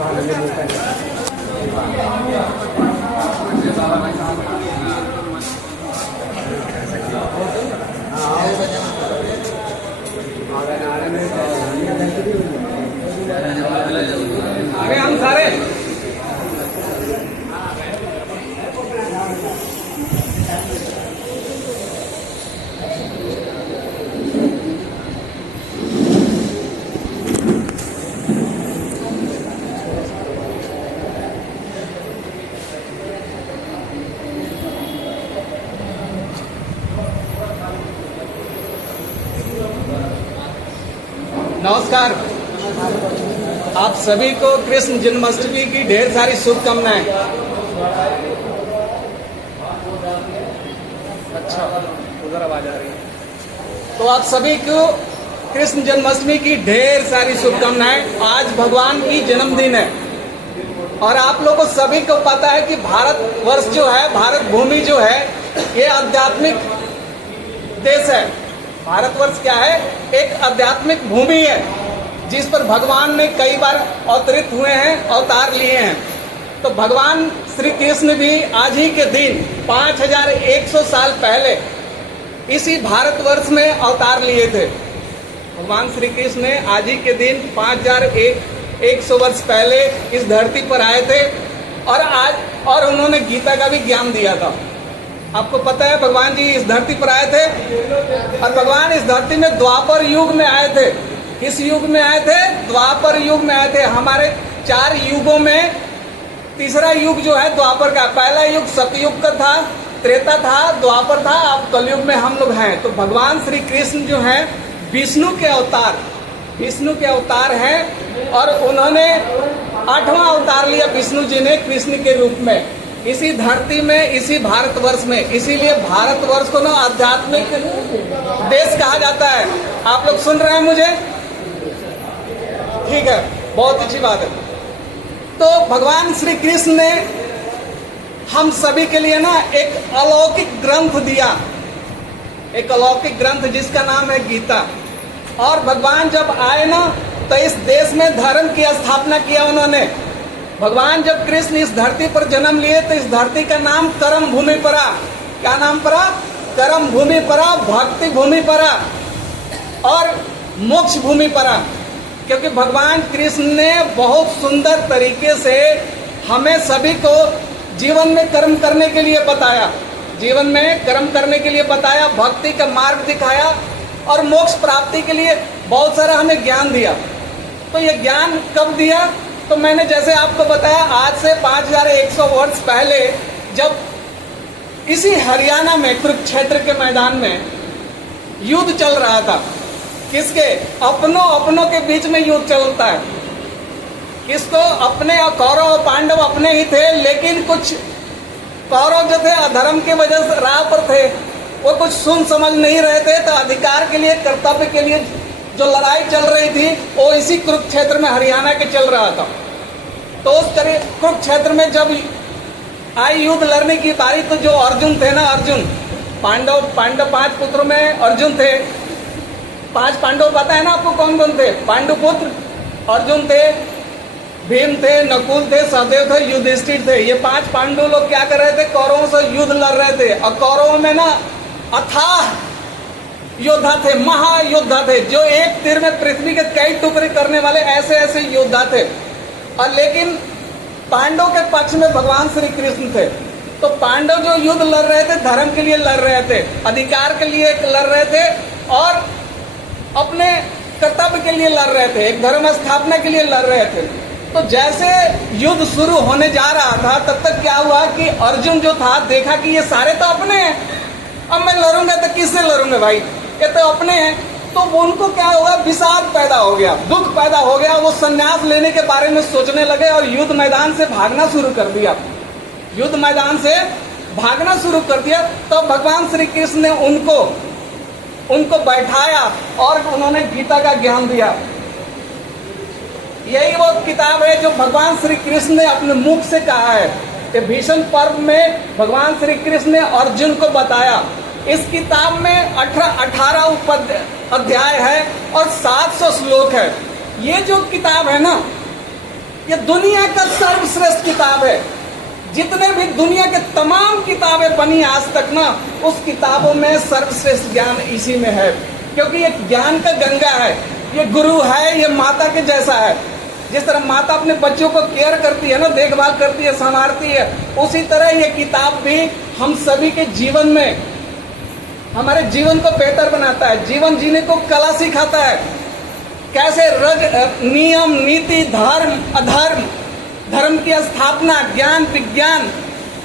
आगे हम सारे नमस्कार। आप सभी को कृष्ण जन्माष्टमी की ढेर सारी शुभकामनाएं। अच्छा, उधर आवाज आ रही है। तो आप सभी को कृष्ण जन्माष्टमी की ढेर सारी शुभकामनाएं। आज भगवान की जन्मदिन है और आप लोगों को सभी को पता है कि भारत वर्ष जो है, भारत भूमि जो है, ये आध्यात्मिक देश है। भारतवर्ष क्या है? एक आध्यात्मिक भूमि है जिस पर भगवान ने कई बार अवतरित हुए हैं, अवतार लिए हैं। तो भगवान श्री कृष्ण भी आज ही के दिन 5100 साल पहले इसी भारतवर्ष में अवतार लिए थे। भगवान श्री कृष्ण ने आज ही के दिन 5100 वर्ष पहले इस धरती पर आए थे और उन्होंने गीता का भी ज्ञान दिया था। आपको पता है भगवान जी इस धरती पर आए थे और भगवान इस धरती में द्वापर युग में आए थे। किस युग में आए थे? द्वापर युग में आए थे। हमारे 4 युगों में तीसरा युग जो है द्वापर का। पहला युग सतयुग का था, त्रेता था, द्वापर था, अब कलयुग में हम लोग हैं। तो भगवान श्री कृष्ण जो हैं विष्णु के अवतार हैं और उन्होंने 8वां अवतार लिया विष्णु जी ने कृष्ण के रूप में इसी धरती में, इसी भारतवर्ष में। इसीलिए भारतवर्ष को ना आध्यात्मिक देश कहा जाता है। आप लोग सुन रहे हैं मुझे? ठीक है, बहुत अच्छी बात है। तो भगवान श्री कृष्ण ने हम सभी के लिए ना एक अलौकिक ग्रंथ दिया, एक अलौकिक ग्रंथ जिसका नाम है गीता। और भगवान जब आए ना तो इस देश में धर्म की स्थापना किया उन्होंने। भगवान जब कृष्ण इस धरती पर जन्म लिए तो इस धरती का नाम कर्म भूमि पड़ा। क्या नाम पड़ा? कर्म भूमि पड़ा, भक्ति भूमि पड़ा और मोक्ष भूमि पड़ा। क्योंकि भगवान कृष्ण ने बहुत सुंदर तरीके से हमें सभी को जीवन में कर्म करने के लिए बताया, जीवन में कर्म करने के लिए बताया, भक्ति का मार्ग दिखाया और मोक्ष प्राप्ति के लिए बहुत सारा हमें ज्ञान दिया। तो ये ज्ञान कब दिया? तो मैंने जैसे आपको बताया, आज से 5100 वर्ष पहले जब इसी हरियाणा में कुरुक्षेत्र के मैदान में युद्ध चल रहा था। किसके? अपनों के बीच में युद्ध चलता है। किसको? अपने कौरव और पांडव अपने ही थे, लेकिन कुछ कौरव जो थे अधर्म की वजह से राह पर थे, वो कुछ सुन समझ नहीं रहे थे। तो अधिकार के लिए, कर्तव्य के लिए जो लड़ाई चल रही थी वो इसी कुरुक्षेत्र में, हरियाणा के चल रहा था। तो उस कुरुक्षेत्र में जब आई युद्ध लड़ने की बारी तो जो अर्जुन थे ना, अर्जुन, पांडव 5 पुत्रों में अर्जुन थे। 5 पांडव पता है ना आपको कौन कौन थे? पांडुपुत्र अर्जुन थे, भीम थे, नकुल थे, सहदेव थे, युधिष्ठिर थे। ये 5 पांडव लोग क्या कर रहे थे? कौरवों से युद्ध लड़ रहे थे। और कौरवों में ना अथाह योद्धा थे, महायोद्धा थे, जो एक तीर में पृथ्वी के कई टुकड़े करने वाले ऐसे योद्धा थे। और लेकिन पांडव के पक्ष में भगवान श्री कृष्ण थे। तो पांडव जो युद्ध लड़ रहे थे, धर्म के लिए लड़ रहे थे, अधिकार के लिए लड़ रहे थे और अपने कर्तव्य के लिए लड़ रहे थे, एक धर्म स्थापना के लिए लड़ रहे थे। तो जैसे युद्ध शुरू होने जा रहा था तब तक क्या हुआ कि अर्जुन जो था देखा कि ये सारे तो अपने हैं, अब मैं लड़ूंगा तो किससे लड़ूंगा भाई, ये तो अपने हैं। तो उनको क्या होगा? विषाद पैदा हो गया, दुख पैदा हो गया। वो संन्यास लेने के बारे में सोचने लगे और युद्ध मैदान से भागना शुरू कर दिया, युद्ध मैदान से भागना शुरू कर दिया। तो भगवान श्री कृष्ण ने उनको बैठाया और उन्होंने गीता का ज्ञान दिया। यही वो किताब है जो भगवान श्री कृष्ण ने अपने मुख से कहा है कि भीष्म पर्व में भगवान श्री कृष्ण ने अर्जुन को बताया। इस किताब में 18 अध्याय है और 700 श्लोक है। ये जो किताब है ना, ये दुनिया का सर्वश्रेष्ठ किताब है। जितने भी दुनिया के तमाम किताबें बनी आज तक ना, उस किताबों में सर्वश्रेष्ठ ज्ञान इसी में है, क्योंकि ये ज्ञान का गंगा है, ये गुरु है, ये माता के जैसा है। जिस तरह माता अपने बच्चों को केयर करती है ना, देखभाल करती है, संभालती है, उसी तरह ये किताब भी हम सभी के जीवन में, हमारे जीवन को बेहतर बनाता है, जीवन जीने को कला सिखाता है। कैसे रज नियम, नीति, धर्म, अधर्म, धर्म की स्थापना, ज्ञान, विज्ञान,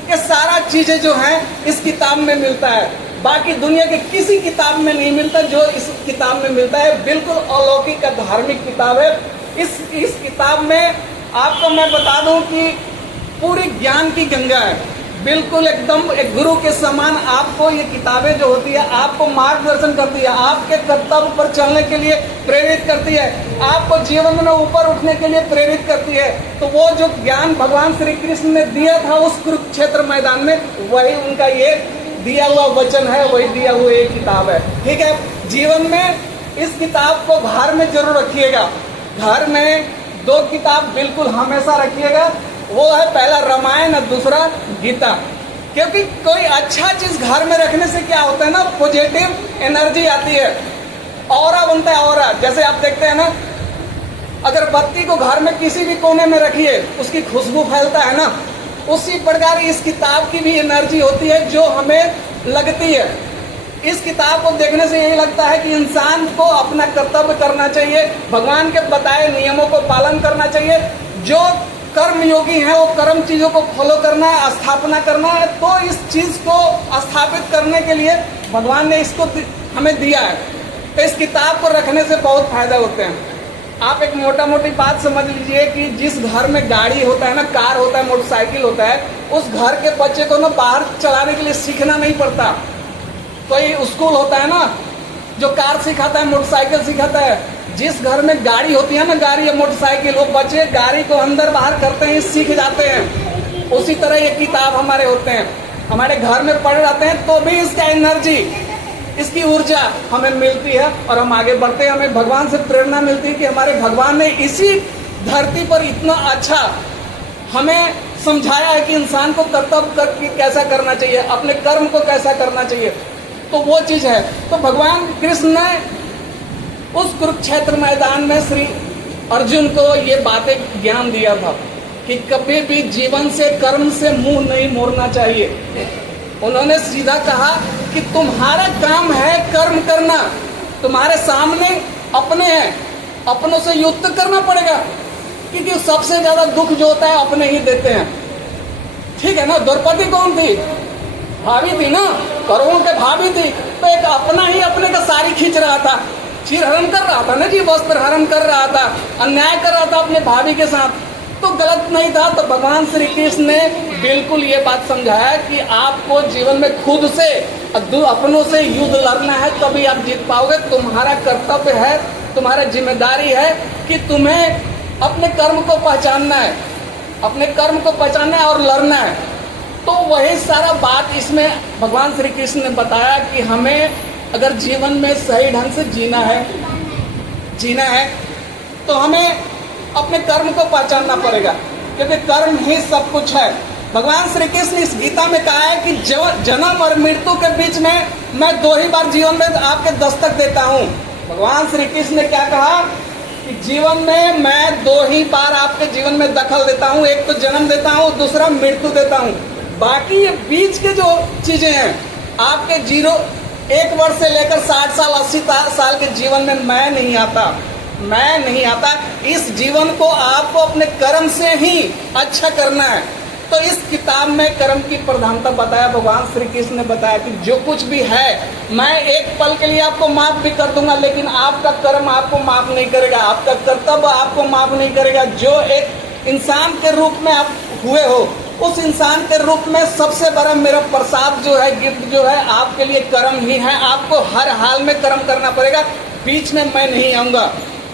ये सारा चीजें जो हैं इस किताब में मिलता है। बाकी दुनिया के किसी किताब में नहीं मिलता जो इस किताब में मिलता है। बिल्कुल अलौकिक का धार्मिक किताब है। इस किताब में आपको मैं बता दूं कि पूरी ज्ञान की गंगा है, बिल्कुल एकदम एक गुरु के समान। आपको ये किताबें जो होती है आपको मार्गदर्शन करती है, आपके कर्तव्य पर चलने के लिए प्रेरित करती है, आपको जीवन में ऊपर उठने के लिए प्रेरित करती है। तो वो जो ज्ञान भगवान श्री कृष्ण ने दिया था उस कुरुक्षेत्र मैदान में, वही उनका ये दिया हुआ वचन है, वही दिया हुआ एक किताब है। ठीक है, जीवन में इस किताब को घर में जरूर रखिएगा। घर में 2 किताब बिल्कुल हमेशा रखिएगा, वो है पहला रामायण और दूसरा गीता। क्योंकि कोई अच्छा चीज घर में रखने से क्या होता है ना, पॉजिटिव एनर्जी आती है, ऑरा बनता है, ऑरा। जैसे आप देखते हैं ना, अगर बत्ती को घर में किसी भी कोने में रखिए उसकी खुशबू फैलता है ना, उसी प्रकार इस किताब की भी एनर्जी होती है जो हमें लगती है। इस किताब को देखने से यही लगता है कि इंसान को अपना कर्तव्य करना चाहिए, भगवान के बताए नियमों को पालन करना चाहिए। जो कर्म योगी हैं वो कर्म चीजों को फॉलो करना है, स्थापना करना है। तो इस चीज को स्थापित करने के लिए भगवान ने इसको हमें दिया है। तो इस किताब को रखने से बहुत फायदा होते हैं। आप एक मोटा मोटी बात समझ लीजिए कि जिस घर में गाड़ी होता है ना, कार होता है, मोटरसाइकिल होता है, उस घर के बच्चे को ना बाहर चलाने के लिए सीखना नहीं पड़ता। कोई स्कूल होता है ना जो कार सिखाता है, मोटरसाइकिल सिखाता है। जिस घर में गाड़ी होती है ना, गाड़ी या मोटरसाइकिल, वो बच्चे गाड़ी को अंदर बाहर करते हैं, सीख जाते हैं। उसी तरह ये किताब हमारे होते हैं, हमारे घर में पढ़ जाते हैं, तो भी इसका एनर्जी, इसकी ऊर्जा हमें मिलती है और हम आगे बढ़ते हैं। हमें भगवान से प्रेरणा मिलती है कि हमारे भगवान ने इसी धरती पर इतना अच्छा हमें समझाया है कि इंसान को कर्तव्य कैसा करना चाहिए, अपने कर्म को कैसा करना चाहिए। तो वो चीज है। तो भगवान कृष्ण ने उस कुरुक्षेत्र मैदान में श्री अर्जुन को ये बातें ज्ञान दिया था कि कभी भी जीवन से, कर्म से मुंह नहीं मोड़ना चाहिए। उन्होंने सीधा कहा कि तुम्हारा काम है कर्म करना, तुम्हारे सामने अपने हैं, अपनों से युद्ध करना पड़ेगा, क्योंकि सबसे ज्यादा दुख जो होता है अपने ही देते हैं। ठीक है ना। द्रौपदी कौन थी? भाभी थी ना, कौरवों के भाभी थी। तो एक अपना ही अपने का साड़ी खींच रहा था, चीर हरण कर रहा था ना जी, वस्त्र हरण कर रहा था, अन्याय कर रहा था अपने भाभी के साथ, तो गलत नहीं था। तो भगवान श्री कृष्ण ने बिल्कुल ये बात समझाया कि आपको जीवन में खुद से, अपनों से युद्ध लड़ना है, तभी आप जीत पाओगे। तुम्हारा कर्तव्य है, तुम्हारा जिम्मेदारी है कि तुम्हें अपने कर्म को पहचानना है, अपने कर्म को पहचानना है और लड़ना है। तो वही सारा बात इसमें भगवान श्री कृष्ण ने बताया कि हमें अगर जीवन में सही ढंग से जीना है तो हमें अपने कर्म को पहचानना पड़ेगा, क्योंकि कर्म ही सब कुछ है। भगवान श्री कृष्ण इस गीता में कहा है कि जन्म और मृत्यु के बीच में मैं 2 ही बार जीवन में आपके दस्तक देता हूँ। भगवान श्री कृष्ण ने क्या कहा कि जीवन में मैं 2 ही बार आपके जीवन में दखल देता हूँ, एक तो जन्म देता हूँ, दूसरा मृत्यु देता हूँ। बाकी ये बीच के जो चीजें हैं आपके 1 वर्ष से लेकर 60 साल 80 साल के जीवन में मैं नहीं आता। इस जीवन को आपको अपने कर्म से ही अच्छा करना है। तो इस किताब में कर्म की प्रधानता बताया। भगवान श्री कृष्ण ने बताया कि जो कुछ भी है मैं एक पल के लिए आपको माफ भी कर दूंगा, लेकिन आपका कर्म आपको माफ नहीं करेगा, आपका कर्तव्य आपको माफ नहीं करेगा। जो एक इंसान के रूप में आप हुए हो, उस इंसान के रूप में सबसे बड़ा मेरा प्रसाद जो है, गिफ्ट जो है, आपके लिए कर्म ही है। आपको हर हाल में कर्म करना पड़ेगा, बीच में मैं नहीं आऊंगा।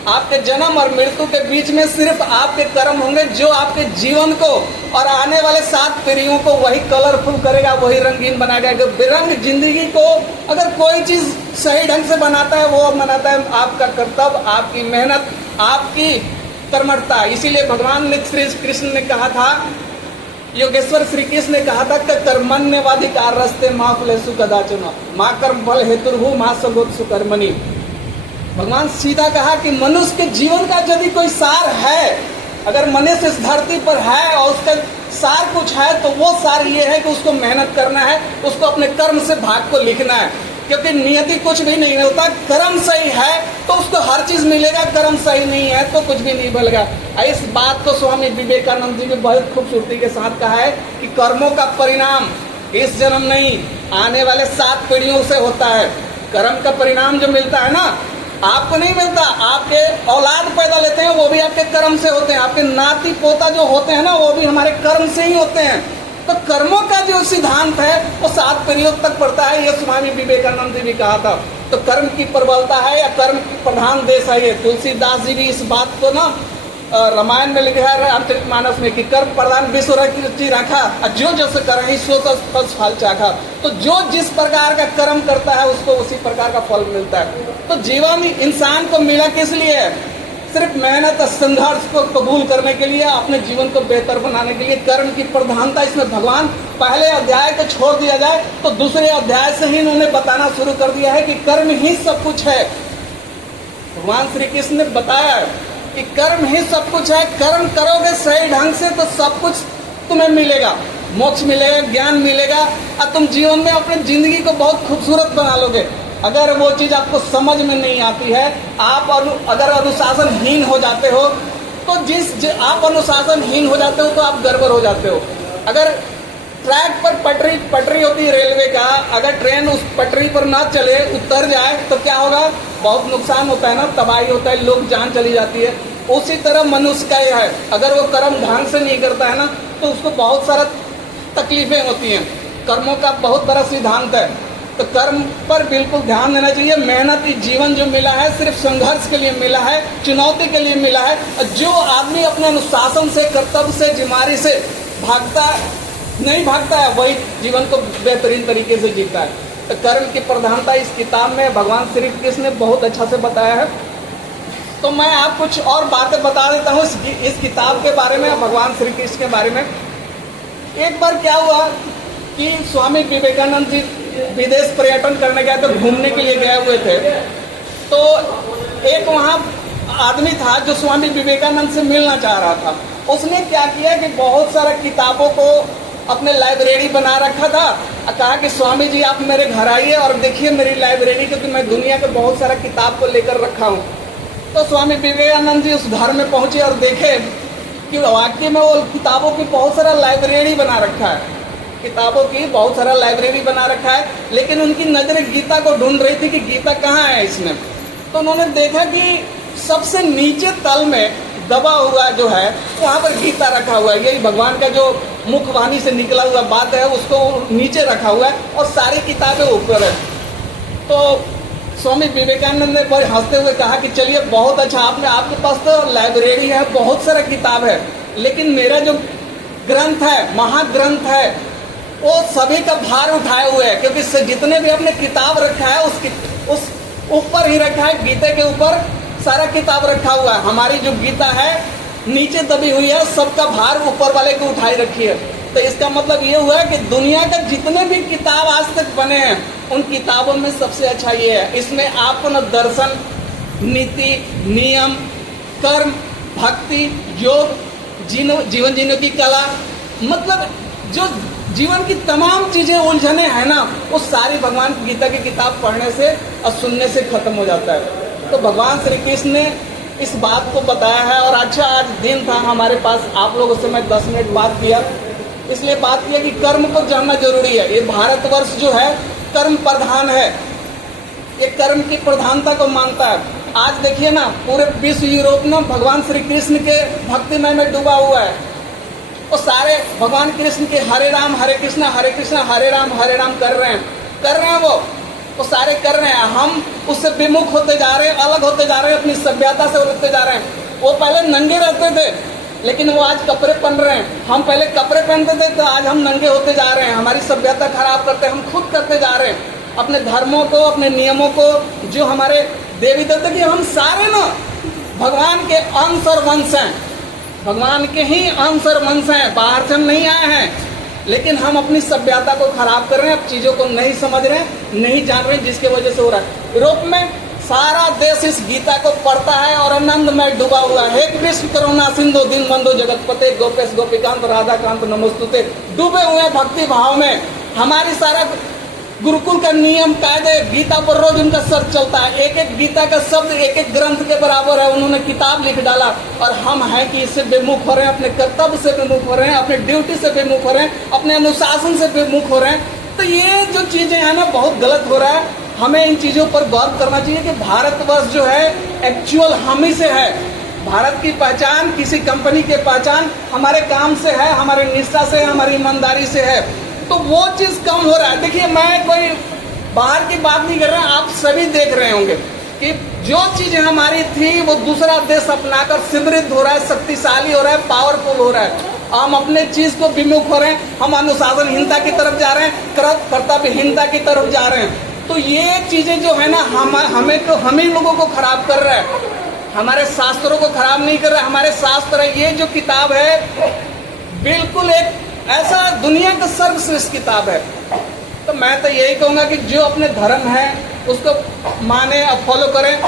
आपके जन्म और मृत्यु के बीच में सिर्फ आपके कर्म होंगे जो आपके जीवन को और आने वाले 7 पीढ़ियों को वही कलरफुल करेगा, वही रंगीन बनाएगा। बेरंग जिंदगी को अगर कोई चीज सही ढंग से बनाता है, वो बनाता है आपका कर्तव्य, आपकी मेहनत, आपकी कर्मठता। इसीलिए भगवान ने श्री कृष्ण ने कहा था, योगेश्वर श्री कृष्ण ने कहा था कि कर्मण्यवाधिकार रस्ते माँ फलेषु कदाचन माँ कर्म फल हेतुर्भु माँ सगोत सुकर्मणि। भगवान सीधा कहा कि मनुष्य के जीवन का यदि कोई सार है, अगर मनुष्य इस धरती पर है और उसका सार कुछ है, तो वो सार ये है कि उसको मेहनत करना है, उसको अपने कर्म से भाग को लिखना है। क्योंकि नियति कुछ भी नहीं होता, कर्म सही है तो उसको हर चीज मिलेगा, कर्म सही नहीं है तो कुछ भी नहीं मिलेगा। इस बात को स्वामी विवेकानंद जी ने बहुत खूबसूरती के साथ कहा है कि कर्मों का परिणाम इस जन्म नहीं, आने वाले 7 पीढ़ियों से होता है। कर्म का परिणाम जो मिलता है ना, आपको नहीं मिलता, आपके औलाद पैदा लेते हैं वो भी आपके कर्म से होते हैं, आपके नाती पोता जो होते हैं ना वो भी हमारे कर्म से ही होते हैं। तो कर्मों का जो सिद्धांत है वो 7 पीढ़ियों तक पड़ता है, ये स्वामी विवेकानंद जी भी कहा था। तो कर्म की प्रबलता है या कर्म की प्रधान देश है ये। तुलसीदास जी भी इस बात को ना रामायण में लिखा है रामचरितमानस में कि कर्म प्रधान विश्व रची रखा, जो जस करहि सो तस फल चाखा। तो जो जिस प्रकार का कर्म करता है उसको उसी प्रकार का फल मिलता है। तो जीवन इंसान को मिला किस लिए है? सिर्फ मेहनत संघर्ष को कबूल करने के लिए, अपने जीवन को बेहतर बनाने के लिए। कर्म की प्रधानता इसमें भगवान पहले अध्याय को छोड़ दिया जाए तो दूसरे अध्याय से ही इन्होंने बताना शुरू कर दिया है कि कर्म ही सब कुछ है। भगवान श्री कृष्ण ने बताया कि कर्म ही सब कुछ है, कर्म करोगे सही ढंग से तो सब कुछ तुम्हें मिलेगा, मोक्ष मिलेगा, ज्ञान मिलेगा और तुम जीवन में अपनी जिंदगी को बहुत खूबसूरत बना लोगे। अगर वो चीज आपको समझ में नहीं आती है, आप अगर अनुशासनहीन हो जाते हो तो आप अनुशासनहीन हो जाते हो तो आप गड़बड़ हो जाते हो। अगर ट्रैक पर पटरी होती है रेलवे का, अगर ट्रेन उस पटरी पर ना चले, उतर जाए तो क्या होगा? बहुत नुकसान होता है ना, तबाही होता है, लोग जान चली जाती है। उसी तरह मनुष्य का यह है, अगर वो कर्म ढंग से नहीं करता है ना तो उसको बहुत सारा तकलीफें होती हैं। कर्मों का बहुत बड़ा सिद्धांत है, तो कर्म पर बिल्कुल ध्यान देना चाहिए। मेहनती जीवन जो मिला है सिर्फ संघर्ष के लिए मिला है, चुनौती के लिए मिला है। जो आदमी अपने अनुशासन से, कर्तव्य से, जिम्मेदारी से नहीं भागता है, वही जीवन को बेहतरीन तरीके से जीता है। तो कर्म की प्रधानता इस किताब में भगवान श्री कृष्ण ने बहुत अच्छा से बताया है। तो मैं आप कुछ और बातें बता देता हूँ इस किताब के बारे में, भगवान श्री कृष्ण के बारे में। एक बार क्या हुआ कि स्वामी विवेकानंद जी विदेश पर्यटन करने गए थे, घूमने के लिए गए हुए थे। तो एक वहाँ आदमी था जो स्वामी विवेकानंद से मिलना चाह रहा था। उसने क्या किया कि बहुत सारा किताबों को अपने लाइब्रेरी बना रखा था और कहा कि स्वामी जी आप मेरे घर आइए और देखिए मेरी लाइब्रेरी, क्योंकि मैं दुनिया के बहुत सारा किताब को लेकर रखा हूँ। तो स्वामी विवेकानंद जी उस घर में पहुंचे और देखे कि वाकई में वो किताबों की बहुत सारा लाइब्रेरी बना रखा है, किताबों की बहुत सारा लाइब्रेरी बना रखा है। लेकिन उनकी नजरें गीता को ढूंढ रही थी कि गीता कहाँ है इसमें। तो उन्होंने देखा कि सबसे नीचे तल में दबा हुआ जो है वहाँ पर गीता रखा हुआ है। यही भगवान का जो मुखवाणी से निकला हुआ बात है उसको नीचे रखा हुआ है और सारी किताबें ऊपर है। तो स्वामी विवेकानंद ने बड़े हंसते हुए कहा कि चलिए बहुत अच्छा, आपके पास तो लाइब्रेरी है, बहुत सारा किताब है, लेकिन मेरा जो ग्रंथ है, महाग्रंथ है, वो सभी का भार उठाए हुए है। क्योंकि जितने भी अपने किताब रखा है उस ऊपर ही रखा है, गीता के ऊपर सारा किताब रखा हुआ है। हमारी जो गीता है नीचे दबी हुई है, सबका भार ऊपर वाले को उठाई रखी है। तो इसका मतलब ये हुआ कि दुनिया का जितने भी किताब आज तक बने हैं उन किताबों में सबसे अच्छा ये है। इसमें आपको न दर्शन, नीति, नियम, कर्म, भक्ति, योग, जीवन जीने की कला, मतलब जो जीवन की तमाम चीजें उलझने हैं ना, वो सारी भगवान की गीता की किताब पढ़ने से और सुनने से खत्म हो जाता है। तो भगवान श्री कृष्ण ने इस बात को बताया है। और अच्छा आज दिन था हमारे पास, आप लोगों से मैं 10 मिनट बात किया, इसलिए बात किया कि कर्म को जानना जरूरी है। ये भारतवर्ष जो है कर्म प्रधान है, ये कर्म की प्रधानता को मानता है। आज देखिए ना पूरे विश्व यूरोप में भगवान श्री कृष्ण के भक्तिमय में डूबा हुआ है। और सारे भगवान कृष्ण के हरे राम हरे कृष्णा हरे राम कर रहे हैं वो सारे कर रहे हैं। हम उससे विमुख होते जा रहे हैं, अलग होते जा रहे हैं, अपनी सभ्यता से उलझते जा रहे हैं। वो पहले नंगे रहते थे लेकिन वो आज कपड़े पहन रहे हैं। हम पहले कपड़े पहनते थे तो आज हम नंगे होते जा रहे हैं। हमारी सभ्यता खराब करते हम खुद करते जा रहे हैं। अपने धर्मों को, अपने नियमों को, जो हमारे देवी देवता की, हम सारे ना भगवान के अंश और वंश हैं, भगवान के ही अंश और वंश हैं, बाहर से हम नहीं आए हैं। लेकिन हम अपनी सभ्यता को खराब कर रहे हैं, चीजों को नहीं समझ रहे हैं, नहीं जान रहे हैं, जिसके वजह से हो रहा है। यूरोप में सारा देश इस गीता को पढ़ता है और आनंद में डूबा हुआ है। हे कृष्ण करुणा सिंधु दीन बंधु जगतपते गोपेश गोपीकांत राधा कांत नमोस्तुते, डूबे हुए भक्ति भाव में। हमारी सारा गुरुकुल का नियम कायदे गीता पर रोज उनका सर्च चलता है, एक एक गीता का शब्द एक एक ग्रंथ के बराबर है, उन्होंने किताब लिख डाला। और हम हैं कि इससे बेमुख हो रहे हैं, अपने कर्तव्य से बेमुख हो रहे हैं, अपने ड्यूटी से बेमुख हो रहे हैं, अपने अनुशासन से बेमुख हो रहे हैं। तो ये जो चीजें हैं ना, बहुत गलत हो रहा है। हमें इन चीजों पर गौर करना चाहिए कि भारतवर्ष जो है एक्चुअल हम ही से है। भारत की पहचान, किसी कंपनी की पहचान हमारे काम से है, हमारे निष्ठा से, हमारी ईमानदारी से है। तो वो चीज कम हो रहा है। देखिए, मैं कोई बाहर की बात नहीं कर रहा, आप सभी देख रहे होंगे कि जो चीजें हमारी थी वो दूसरा देश अपनाकर समृद्ध हो रहा है, शक्तिशाली हो रहा है, पावरफुल हो रहा है। हम अपने चीज को विमुख हो रहे हैं, हम अनुशासनहीनता की तरफ जा रहे हैं, कर्तव्यहीनता की तरफ जा रहे हैं। तो ये चीजें जो है ना, हम ही लोगों को खराब कर रहा है, हमारे शास्त्रों को खराब नहीं कर रहा है। हमारे शास्त्र है, ये जो किताब है बिल्कुल एक ऐसा दुनिया का सर्वश्रेष्ठ किताब है। तो मैं तो यही कहूंगा कि जो अपने धर्म है उसको माने और फॉलो करें।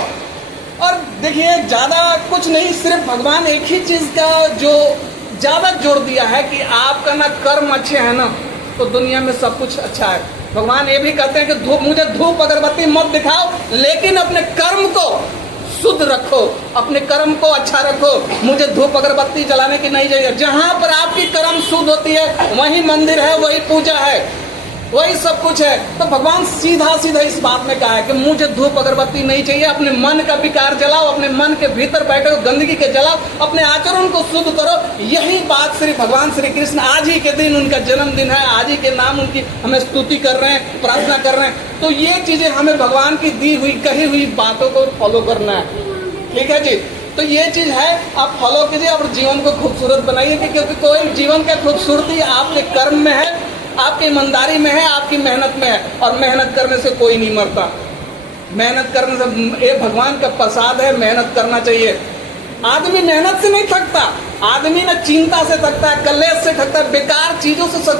और देखिए, ज्यादा कुछ नहीं, सिर्फ भगवान एक ही चीज का जो ज्यादा जोर दिया है कि आपका ना कर्म अच्छे है ना, तो दुनिया में सब कुछ अच्छा है। भगवान ये भी कहते हैं कि मुझे धूप अगरबत्ती मत दिखाओ, लेकिन अपने कर्म को शुद्ध रखो, अपने कर्म को अच्छा रखो। मुझे धूप अगरबत्ती जलाने की नहीं चाहिए। जहां पर आपकी कर्म शुद्ध होती है वही मंदिर है, वही पूजा है, वही सब कुछ है। तो भगवान सीधा सीधा इस बात में कहा है कि मुझे धूप अगरबत्ती नहीं चाहिए। अपने मन का विकार जलाओ, अपने मन के भीतर बैठे हो गंदगी के जलाओ, अपने आचरण को शुद्ध करो। यही बात श्री भगवान श्री कृष्ण, आज ही के दिन उनका जन्मदिन है, आज ही के नाम उनकी हमें स्तुति कर रहे हैं, प्रार्थना कर रहे हैं। तो ये चीजें हमें भगवान की दी हुई कही हुई बातों को फॉलो करना है। ठीक है जी, तो ये चीज है, आप फॉलो कीजिए और जीवन को खूबसूरत बनाइए। क्योंकि कोई जीवन का खूबसूरती आपके कर्म में है, आपकी ईमानदारी में है, आपकी मेहनत में है। और मेहनत करने से कोई नहीं मरता, मेहनत करने से ये भगवान का प्रसाद है। मेहनत करना चाहिए। आदमी मेहनत से नहीं थकता, आदमी ना चिंता से थकता है, कलेश से थकता है, बेकार चीजों से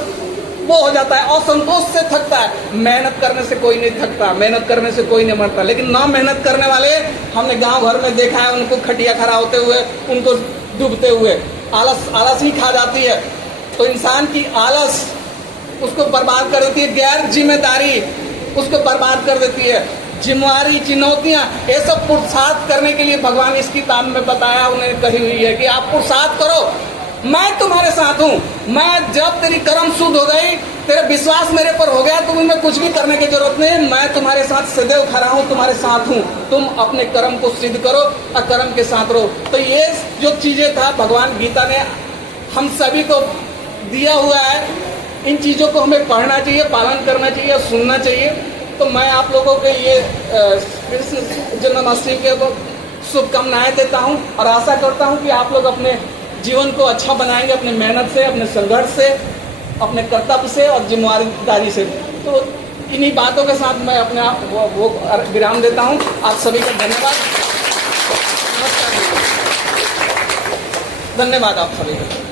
वो हो जाता है, असंतोष से थकता है। मेहनत करने से कोई नहीं थकता, मेहनत करने से कोई नहीं मरता। लेकिन ना मेहनत करने वाले हमने गांव घर में देखा है, उनको खटिया खड़ा होते हुए, उनको डूबते हुए, आलस ही खा जाती है। तो इंसान की आलस उसको बर्बाद कर देती है, गैर जिम्मेदारी उसको बर्बाद कर देती है। जिम्मेवारी, चुनौतियां, ये सब पुरुषार्थ करने के लिए भगवान इस किताब में बताया, उन्हें कही हुई है कि आप पुरुषार्थ करो, मैं तुम्हारे साथ हूं। मैं जब तेरी कर्म शुद्ध हो गई, तेरा विश्वास मेरे पर हो गया, तुम में कुछ भी करने की जरूरत नहीं, मैं तुम्हारे साथ सदैव खड़ा हूं, तुम्हारे साथ हूं। तुम अपने कर्म को सिद्ध करो और कर्म के साथ रहो। तो ये जो चीजें था भगवान गीता ने हम सभी को दिया हुआ है। इन चीजों को हमें पढ़ना चाहिए, पालन करना चाहिए, सुनना चाहिए। तो मैं आप लोगों के लिए कृष्ण जन्माष्टमी के शुभकामनाएं देता हूं और आशा करता हूं कि आप लोग अपने जीवन को अच्छा बनाएंगे, अपने मेहनत से, अपने संघर्ष से, अपने कर्तव्य से और जिम्मेदारी से। तो इन्हीं बातों के साथ मैं अपने आप वो विराम देता हूं। आप सभी का धन्यवाद। धन्यवाद आप सभी का।